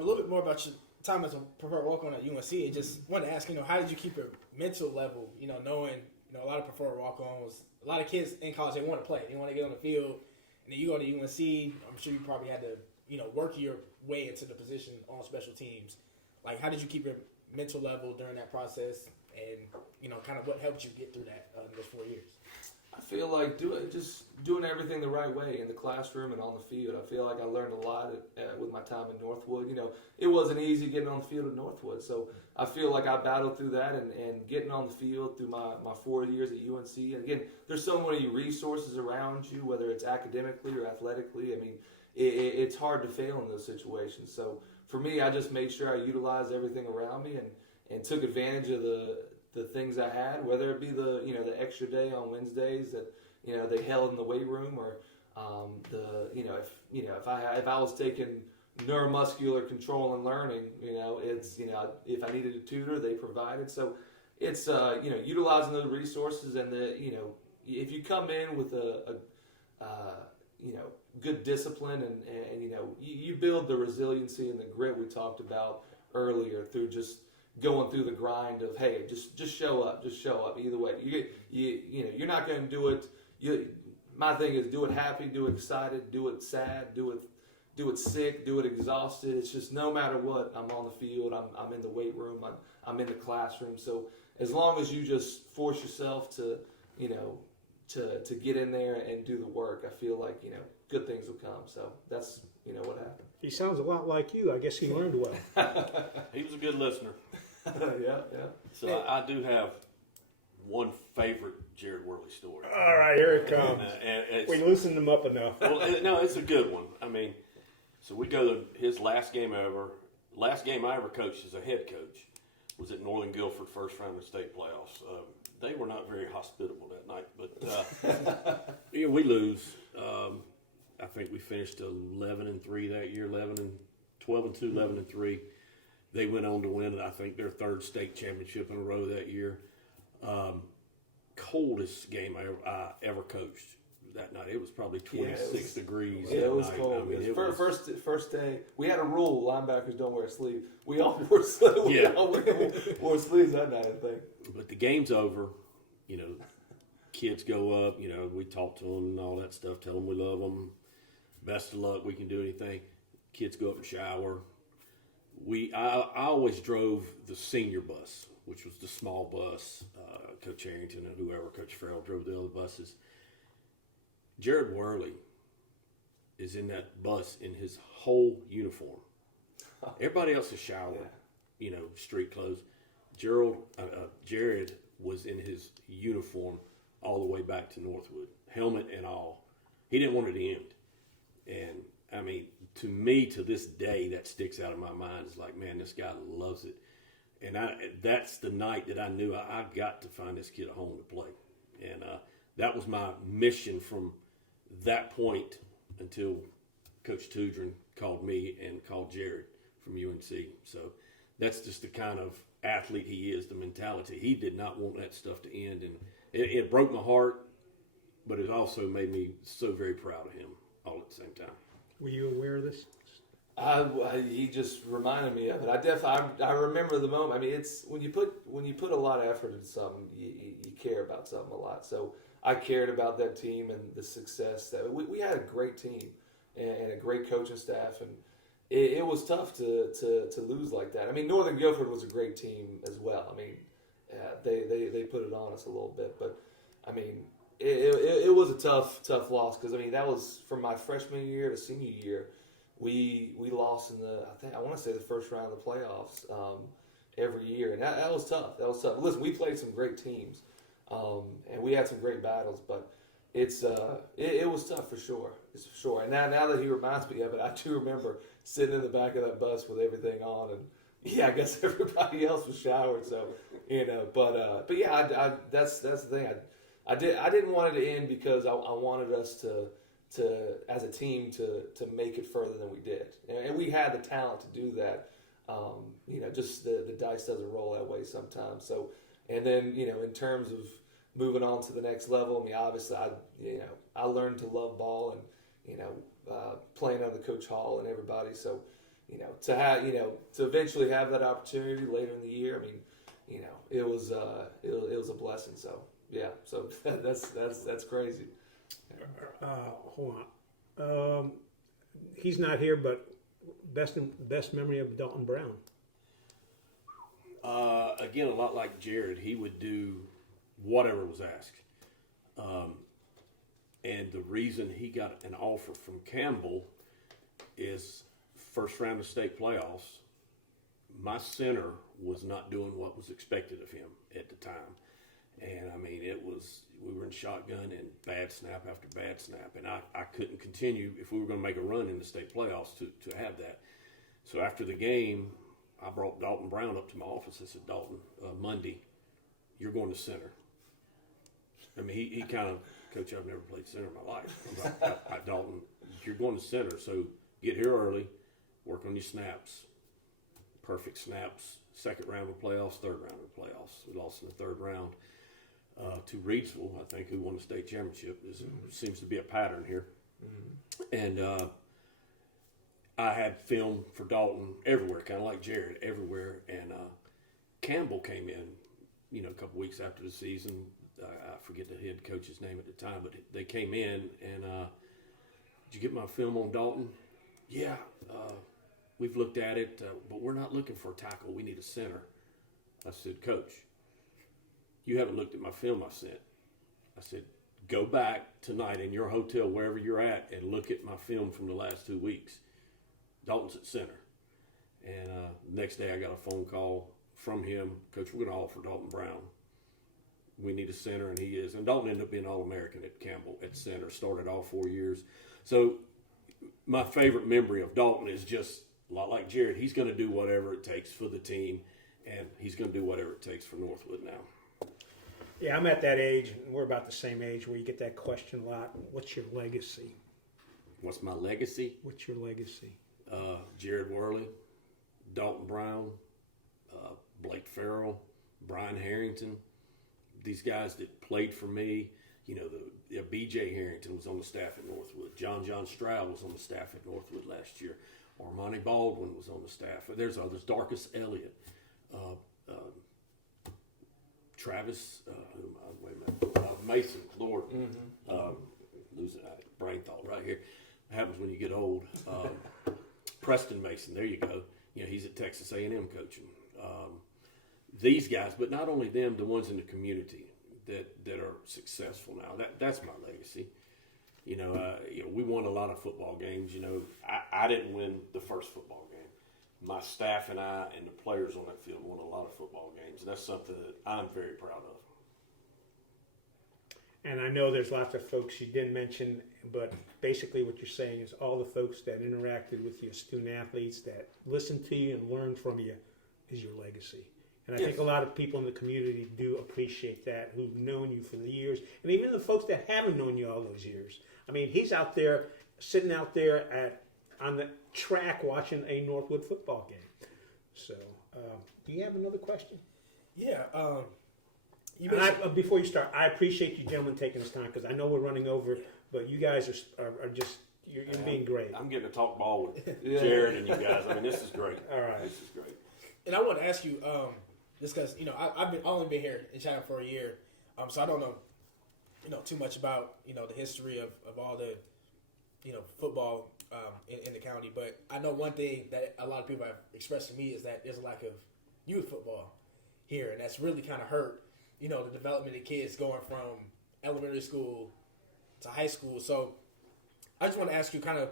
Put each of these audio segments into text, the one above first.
a little bit more about your time as a preferred walk-on at UNC. I just wanted to ask, how did you keep your mental level, knowing, a lot of preferred walk-ons, a lot of kids in college, they want to play. They want to get on the field. And then you go to UNC, I'm sure you probably had to, work your way into the position on special teams. Like, how did you keep your mental level during that process? And, kind of what helped you get through that those 4 years? I feel like just doing everything the right way in the classroom and on the field. I feel like I learned a lot with my time in Northwood. It wasn't easy getting on the field at Northwood. So I feel like I battled through that and getting on the field through my 4 years at UNC. And again, there's so many resources around you, whether it's academically or athletically. I mean, it's hard to fail in those situations. So for me, I just made sure I utilized everything around me and took advantage of the things I had, whether it be the extra day on Wednesdays that they held in the weight room, or if I was taking neuromuscular control and learning, it's if I needed a tutor, they provided. So it's utilizing those resources, and if you come in with a good discipline and you build the resiliency and the grit we talked about earlier through just going through the grind of, hey, just show up either way. You're not going to do it. My thing is, do it happy, do it excited, do it sad, do it sick, do it exhausted. It's just no matter what, I'm on the field, I'm in the weight room, I'm in the classroom. So as long as you just force yourself to get in there and do the work, I feel like good things will come. So that's what happened. He sounds a lot like you. I guess he learned well. He was a good listener. Yeah. So I do have one favorite Jared Worley story. All right, here it comes. We loosened him up enough. Well, no, it's a good one. I mean, so we go to his last game ever. Last game I ever coached as a head coach was at Northern Guilford, first round of the state playoffs. They were not very hospitable that night, but we lose. I think we finished 11-3 that year, 12-2, 11-3. They went on to win, I think, their third state championship in a row that year. Coldest game I ever coached that night. It was probably 26 degrees. Yeah, it was night. cold. I mean, first day, we had a rule: linebackers don't wear a sleeve. We all wore sleeves. Wore sleeves that night, I think. But the game's over. Kids go up. We talk to them and all that stuff. Tell them we love them. Best of luck. We can do anything. Kids go up and shower. I always drove the senior bus, which was the small bus. Coach Harrington and whoever, Coach Farrell, drove the other buses. Jared Worley is in that bus in his whole uniform. Everybody else is showered, street clothes. Jared was in his uniform all the way back to Northwood, helmet and all. He didn't want it to end. And, I mean, to me, to this day, that sticks out of my mind. It's like, man, this guy loves it. And that's the night that I knew I got to find this kid a home to play. And that was my mission from that point until Coach Tudrin called me and called Jared from UNC. So that's just the kind of athlete he is, the mentality. He did not want that stuff to end. And it broke my heart, but it also made me so very proud of him all at the same time. Were you aware of this? He just reminded me of it. I remember the moment. I mean, it's when you put a lot of effort into something, you care about something a lot. So I cared about that team and the success that we had a great team and a great coaching staff, and it was tough to lose like that. I mean, Northern Guilford was a great team as well. I mean, they put it on us a little bit, but I mean, it was a tough loss because I mean that was from my freshman year to senior year. We lost in I want to say the first round of the playoffs every year, and that was tough. Listen, we played some great teams, and we had some great battles, but it was tough for sure. It's for sure. And now that he reminds me of it, I do remember sitting in the back of that bus with everything on, and yeah, I guess everybody else was showered. So but yeah, that's the thing. I didn't want it to end because I wanted us to as a team to make it further than we did, and we had the talent to do that. Just the dice doesn't roll that way sometimes. So, and then in terms of moving on to the next level, I mean, obviously I learned to love ball and playing under Coach Hall and everybody. So to have, to eventually have that opportunity later in the year. I mean, it was a blessing. So yeah, so that's crazy. Hold on. He's not here, but best memory of Dalton Brown. Again, a lot like Jared, he would do whatever was asked. And the reason he got an offer from Campbell is first round of state playoffs. My center was not doing what was expected of him at the time. And I mean, we were in shotgun and bad snap after bad snap. And I couldn't continue if we were going to make a run in the state playoffs to have that. So after the game, I brought Dalton Brown up to my office. I said, Dalton, Monday, you're going to center. I mean, he kind of, Coach, I've never played center in my life. Dalton, you're going to center, so get here early, work on your snaps. Perfect snaps, second round of playoffs, third round of playoffs. We lost in the third round to Reidsville, I think, who won the state championship. Seems to be a pattern here. Mm-hmm. And I had film for Dalton everywhere, kind of like Jared, everywhere. And Campbell came in, a couple weeks after the season. I forget the head coach's name at the time, but they came in and, did you get my film on Dalton? Yeah, we've looked at it, but we're not looking for a tackle. We need a center. I said, Coach, you haven't looked at my film I sent. I said, go back tonight in your hotel, wherever you're at, and look at my film from the last 2 weeks. Dalton's at center. And the next day I got a phone call from him. Coach, we're going to offer Dalton Brown. We need a center, and he is. And Dalton ended up being All-American at Campbell at center, started all 4 years. So my favorite memory of Dalton is just a lot like Jared. He's going to do whatever it takes for the team, and he's going to do whatever it takes for Northwood now. Yeah, I'm at that age, and we're about the same age where you get that question a lot. What's your legacy? What's my legacy? What's your legacy? Jared Worley, Dalton Brown, Blake Farrell, Brian Harrington. These guys that played for me, B.J. Harrington was on the staff at Northwood. John Stroud was on the staff at Northwood last year. Armani Baldwin was on the staff. There's others. Darkus Elliott. Travis, Mason, Lord. Mm-hmm. Losing brain thought right here. It happens when you get old. Preston Mason, there you go. He's at Texas A&M coaching. These guys, but not only them, the ones in the community that are successful now. That's my legacy. We won a lot of football games. I didn't win the first football game. My staff and I and the players on that field won a lot of football games, and that's something that I'm very proud of. And I know there's lots of folks you didn't mention, but basically what you're saying is all the folks that interacted with you, student athletes that listened to you and learned from you, is your legacy. And I think a lot of people in the community do appreciate that, who've known you for the years, and even the folks that haven't known you all those years. I mean, he's out there, sitting out there on the track watching a Northwood football game. So, do you have another question? Yeah. Before you start, I appreciate you gentlemen taking this time, because I know we're running over, but you guys are just, you're being great. I'm getting to talk ball with Jared and you guys. I mean, this is great. All right. This is great. And I want to ask you, just because I've only been here in Chatham for a year, so I don't know, too much about the history of all the football in the county. But I know one thing that a lot of people have expressed to me is that there's a lack of youth football here, and that's really kind of hurt the development of kids going from elementary school to high school. So I just want to ask you kind of,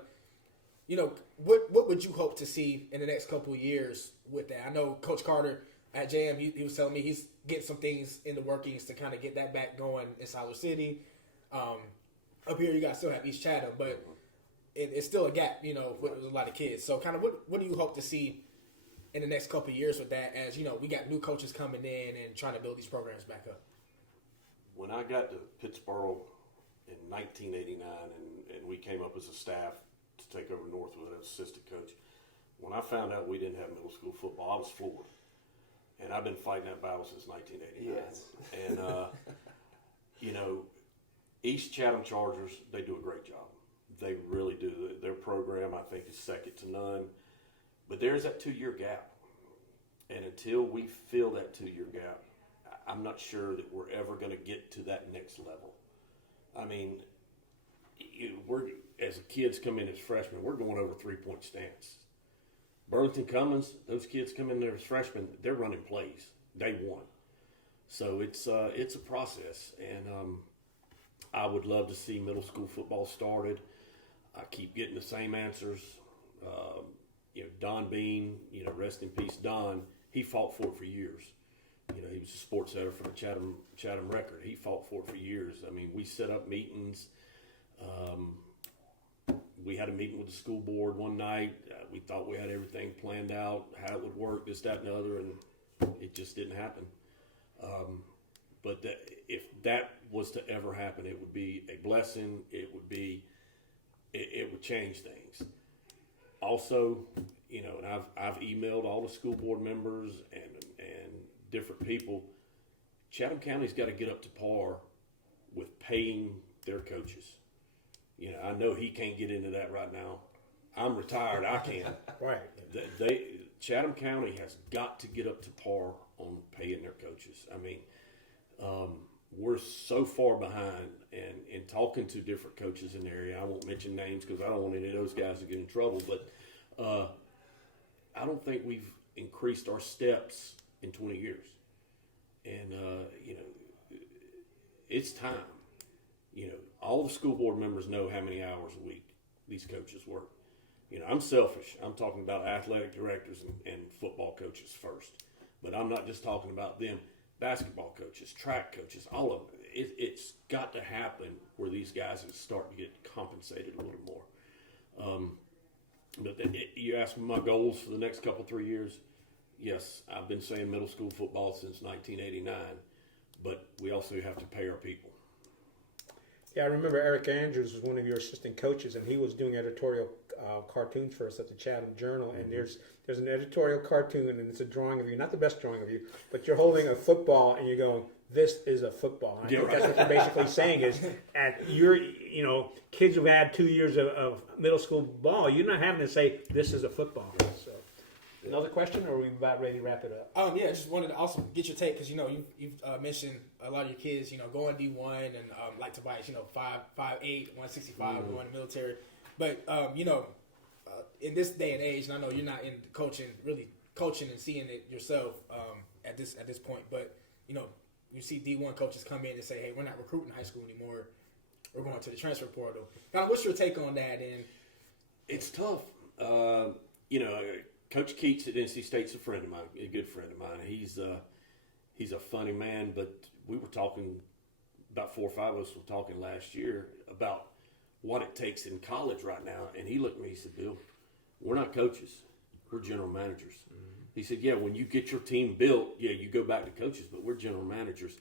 what would you hope to see in the next couple of years with that? I know Coach Carter at JM, he was telling me he's getting some things in the workings to kind of get that back going in Siler City. Up here, you guys still have East Chatham, but it's still a gap, with a lot of kids. So kind of what do you hope to see in the next couple of years with that, as, we got new coaches coming in and trying to build these programs back up? When I got to Pittsburgh in 1989 and we came up as a staff to take over Northwood as assistant coach, when I found out we didn't have middle school football, I was floored. And I've been fighting that battle since 1989. Yes. And, East Chatham Chargers, they do a great job. They really do. Their program, I think, is second to none. But there's that 2-year gap. And until we fill that 2-year gap, I'm not sure that we're ever going to get to that next level. I mean, we're as kids come in as freshmen, we're going over 3-point stance. Burlington Cummins, those kids come in there as freshmen, they're running plays day one. So it's a process, and I would love to see middle school football started. I keep getting the same answers. Don Bean, rest in peace, Don. He fought for it for years. He was a sports editor for the Chatham Record. He fought for it for years. I mean, we set up meetings. We had a meeting with the school board one night. We thought we had everything planned out, how it would work, this, that, and the other, and it just didn't happen. But if that was to ever happen, it would be a blessing. It would change things. Also, and I've emailed all the school board members and different people. Chatham County's got to get up to par with paying their coaches. I know he can't get into that right now. I'm retired. I can. Right. Chatham County has got to get up to par on paying their coaches. I mean, we're so far behind, and in talking to different coaches in the area, I won't mention names because I don't want any of those guys to get in trouble, but I don't think we've increased our steps in 20 years. And, it's time. All the school board members know how many hours a week these coaches work. I'm selfish. I'm talking about athletic directors and football coaches first. But I'm not just talking about them. Basketball coaches, track coaches, all of them. It's got to happen where these guys start to get compensated a little more. But you ask me my goals for the next 3 years. Yes, I've been saying middle school football since 1989, but we also have to pay our people. Yeah, I remember Eric Andrews was one of your assistant coaches, and he was doing editorial cartoons for us at the Chatham Journal. And there's an editorial cartoon, and it's a drawing of you, not the best drawing of you, but you're holding a football, and you're going, "This is a football." And I think that's what you're basically saying is, at your, kids who've had 2 years of middle school ball, you're not having to say, "This is a football." So, another question, or are we about ready to wrap it up? Yeah, just wanted to also get your take because you've mentioned a lot of your kids, going D1 and like Tobias, 5'8", 165, going to the military. But in this day and age, and I know you're not in really coaching and seeing it yourself at this point, but you see D1 coaches come in and say, "Hey, we're not recruiting high school anymore. We're going to the transfer portal." Now, what's your take on that? And it's tough. Coach Keats at NC State's a friend of mine, a good friend of mine. He's a funny man, but we were talking, about 4 or 5 of us were talking last year about what it takes in college right now. And he looked at me, he said, "Bill, we're not coaches. We're general managers." Mm-hmm. He said, "Yeah, when you get your team built, you go back to coaches, but we're general managers."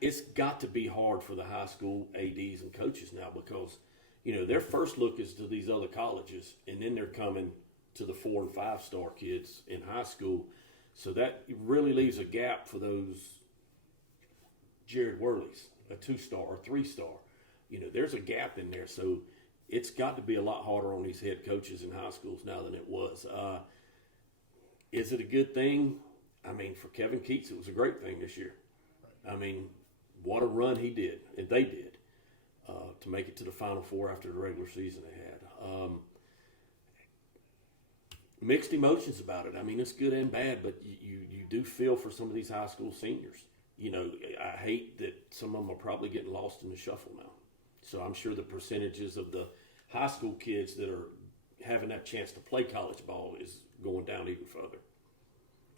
It's got to be hard for the high school ADs and coaches now because, their first look is to these other colleges, and then they're coming to the 4 and 5 star kids in high school. So that really leaves a gap for those Jared Worleys, a 2-star or 3-star. There's a gap in there. So it's got to be a lot harder on these head coaches in high schools now than it was. Is it a good thing? I mean, for Kevin Keats, it was a great thing this year. I mean, what a run he did, and they did, to make it to the Final Four after the regular season they had. Mixed emotions about it. I mean, it's good and bad, but you do feel for some of these high school seniors. I hate that some of them are probably getting lost in the shuffle now. So I'm sure the percentages of the high school kids that are having that chance to play college ball is going down even further.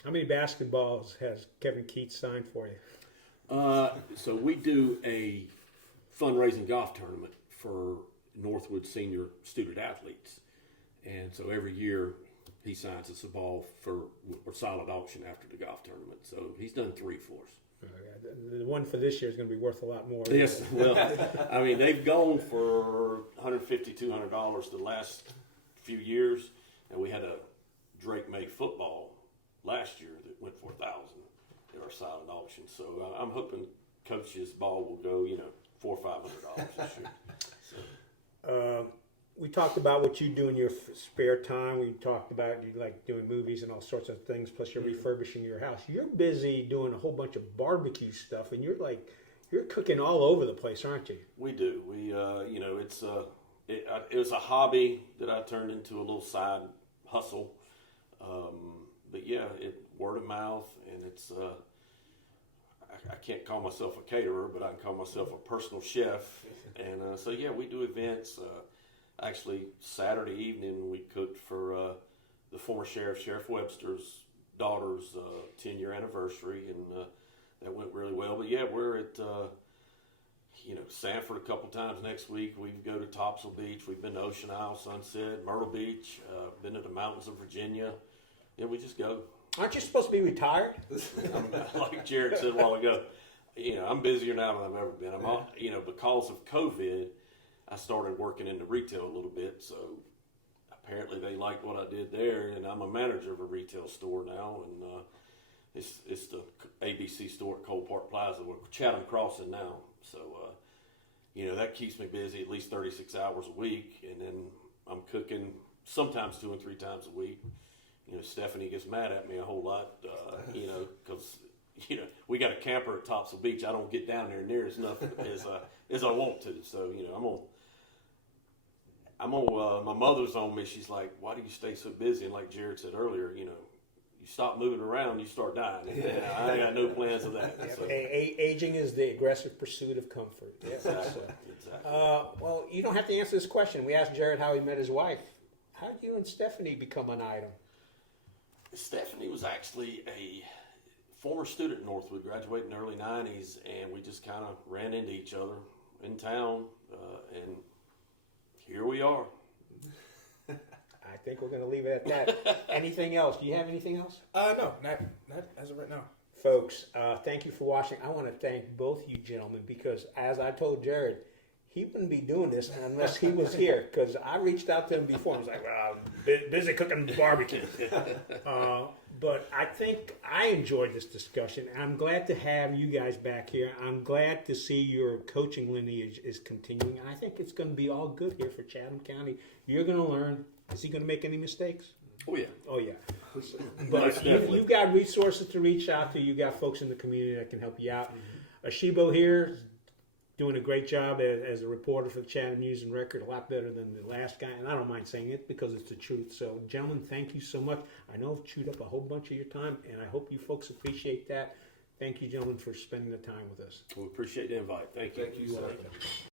How many basketballs has Kevin Keats signed for you? So we do a fundraising golf tournament for Northwood senior student athletes. And so every year he signs us a ball for silent auction after the golf tournament. So he's done 3 for us. The one for this year is going to be worth a lot more. Yes, well, I mean, they've gone for $150, $200 the last few years. And we had a Drake May football last year that went for $1,000 at our silent auction. So I'm hoping Coach's ball will go, $400 or $500 this year. So. we talked about what you do in your spare time. We talked about you like doing movies and all sorts of things. Plus, you're refurbishing your house. You're busy doing a whole bunch of barbecue stuff, and you're cooking all over the place, aren't you? We do. We, it was a hobby that I turned into a little side hustle. But yeah, word of mouth, and it's. I can't call myself a caterer, but I can call myself a personal chef. And so yeah, we do events. Actually, Saturday evening we cooked for the former Sheriff Webster's daughter's 10-year anniversary, and that went really well. But yeah, we're at Sanford a couple times next week. We go to Topsail Beach. We've been to Ocean Isle, Sunset, Myrtle Beach. Been to the mountains of Virginia. Yeah, we just go. Aren't you supposed to be retired? Like Jared said a while ago, I'm busier now than I've ever been. I'm all, because of COVID, I started working in the retail a little bit. So apparently they liked what I did there, and I'm a manager of a retail store now, and it's the ABC store at Cole Park Plaza. We're Chatham Crossing now, so that keeps me busy at least 36 hours a week, and then I'm cooking sometimes 2 and 3 times a week. Stephanie gets mad at me a whole lot, because we got a camper at Topsail Beach. I don't get down there near as enough as I want to. So I'm on. My mother's on me. She's like, "Why do you stay so busy?" And like Jared said earlier, you stop moving around, you start dying. And I got no plans of that. Yeah, So. Aging is the aggressive pursuit of comfort. Yeah, Exactly. well, you don't have to answer this question. We asked Jared how he met his wife. How did you and Stephanie become an item? Stephanie was actually a former student at Northwood, graduated in the early 90s, and we just kind of ran into each other in town, and here we are. I think we're going to leave it at that. Anything else? Do you have anything else? No, not as of right now. Folks, thank you for watching. I want to thank both you gentlemen because, as I told Jared, he wouldn't be doing this unless he was here because I reached out to him before. I was like, well, I'm busy cooking barbecue. But I think I enjoyed this discussion. I'm glad to have you guys back here. I'm glad to see your coaching lineage is continuing. I think it's going to be all good here for Chatham County. You're going to learn. Is he going to make any mistakes? Oh, yeah. Oh, yeah. Most But definitely. you've got resources to reach out to. You got folks in the community that can help you out. Ashibo here is doing a great job as a reporter for the Chatham News and Record, a lot better than the last guy. And I don't mind saying it because it's the truth. So, gentlemen, thank you so much. I know I've chewed up a whole bunch of your time, and I hope you folks appreciate that. Thank you, gentlemen, for spending the time with us. We appreciate the invite. Thank you. Thank you, sir.